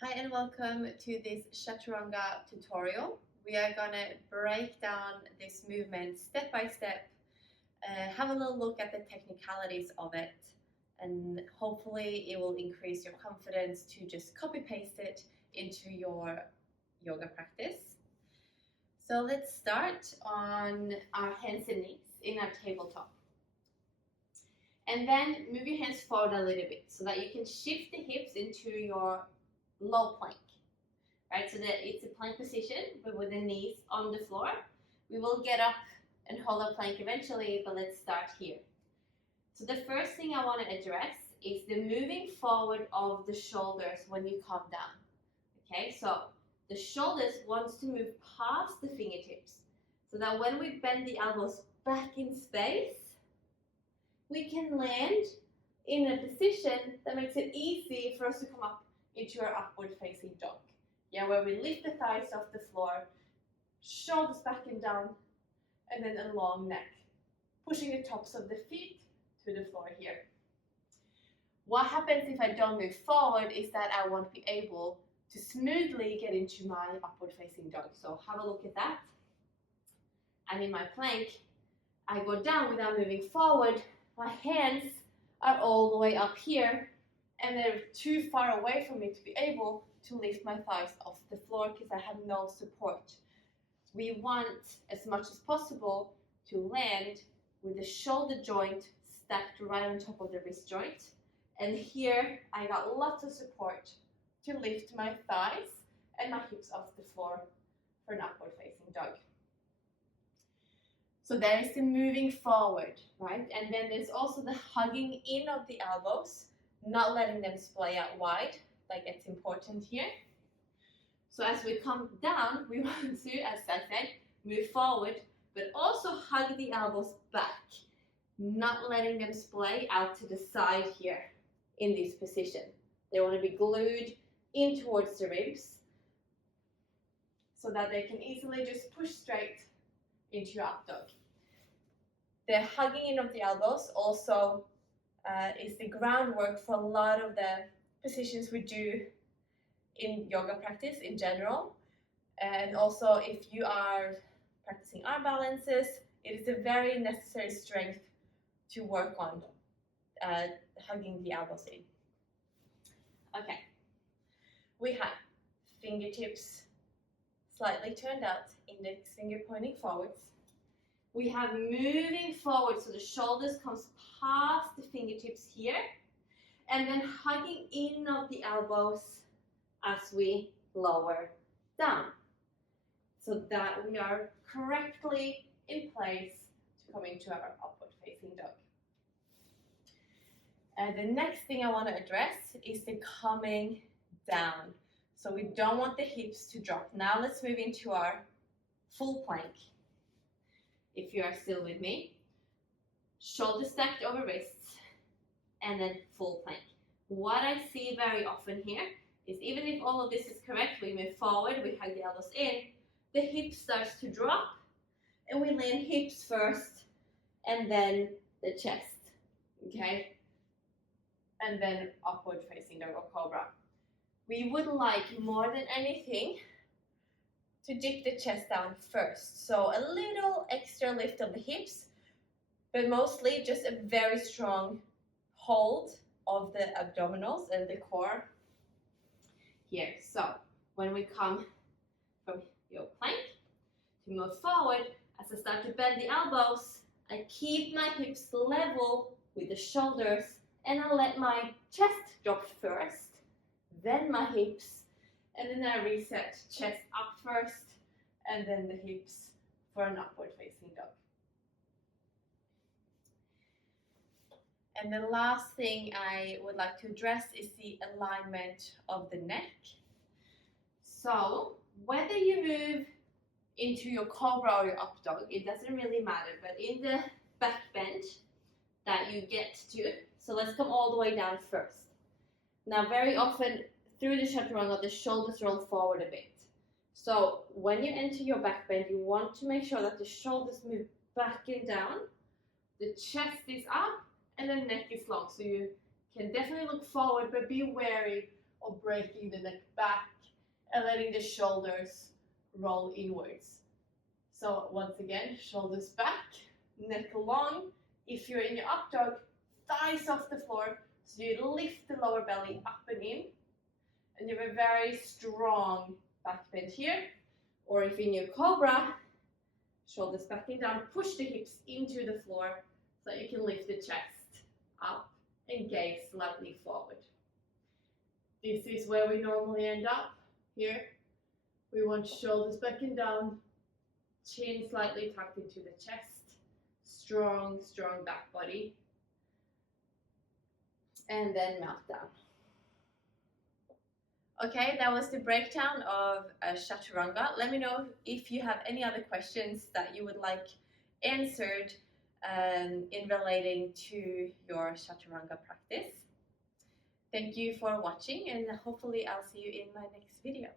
Hi and welcome to this Chaturanga tutorial. We are going to break down this movement step by step, have a little look at the technicalities of it, and hopefully it will increase your confidence to just copy paste it into your yoga practice. So let's start on our hands and knees in our tabletop. And then move your hands forward a little bit so that you can shift the hips into your low plank. Right, so that it's a plank position, but with the knees on the floor. We will get up and hold our plank eventually, but let's start here. So the first thing I want to address is the moving forward of the shoulders when you come down. Okay, so the shoulders wants to move past the fingertips, so that when we bend the elbows back in space, we can land in a position that makes it easy for us to come up into our upward facing dog. Yeah, where we lift the thighs off the floor, shoulders back and down, and then a long neck, pushing the tops of the feet to the floor here. What happens if I don't move forward is that I won't be able to smoothly get into my upward facing dog. So have a look at that. I'm in my plank. I go down without moving forward. My hands are all the way up here, and they're too far away for me to be able to lift my thighs off the floor because I have no support. We want as much as possible to land with the shoulder joint stacked right on top of the wrist joint. And here I got lots of support to lift my thighs and my hips off the floor for an upward facing dog. So there is the moving forward, right? And then there's also the hugging in of the elbows, not letting them splay out wide. Like, it's important here. So as we come down, we want to, as I said, move forward, but also hug the elbows back, not letting them splay out to the side here in this position. They want to be glued in towards the ribs so that they can easily just push straight into your up dog. The hugging in of the elbows also is the groundwork for a lot of the positions we do in yoga practice in general. And also if you are practicing arm balances, it is a very necessary strength to work on hugging the elbows in. Okay, we have fingertips slightly turned out, index finger pointing forwards. We have moving forward, so the shoulders comes past the fingertips here, and then hugging in of the elbows as we lower down, so that we are correctly in place to come into our upward facing dog. And the next thing I want to address is the coming down. So we don't want the hips to drop. Now let's move into our full plank. If you are still with me, shoulders stacked over wrists, and then full plank. What I see very often here is, even if all of this is correct, we move forward, we hug the elbows in, the hip starts to drop, and we land hips first, and then the chest, okay? And then upward facing dog or cobra. We would like, more than anything, to dip the chest down first. So a little extra lift of the hips, but mostly just a very strong hold of the abdominals and the core here. So when we come from your plank to move forward, as I start to bend the elbows, I keep my hips level with the shoulders, and I let my chest drop first, then my hips, and then I reset chest up first, and then the hips for an upward facing dog. And the last thing I would like to address is the alignment of the neck. So whether you move into your cobra or your up dog, it doesn't really matter, but in the back bend that you get to, so let's come all the way down first. Now very often through the Chaturanga, the shoulders roll forward a bit. So when you enter your back bend, you want to make sure that the shoulders move back and down, the chest is up, and the neck is long. So you can definitely look forward, but be wary of breaking the neck back and letting the shoulders roll inwards. So once again, shoulders back, neck long. If you're in your up dog, thighs off the floor, so you lift the lower belly up and in, and you have a very strong back bend here. Or if in your cobra, shoulders back and down, push the hips into the floor so you can lift the chest up and gaze slightly forward. This is where we normally end up. Here, we want shoulders back and down, chin slightly tucked into the chest, strong, strong back body, and then melt down. Okay, that was the breakdown of Chaturanga. Let me know if you have any other questions that you would like answered in relating to your Chaturanga practice. Thank you for watching, and hopefully I'll see you in my next video.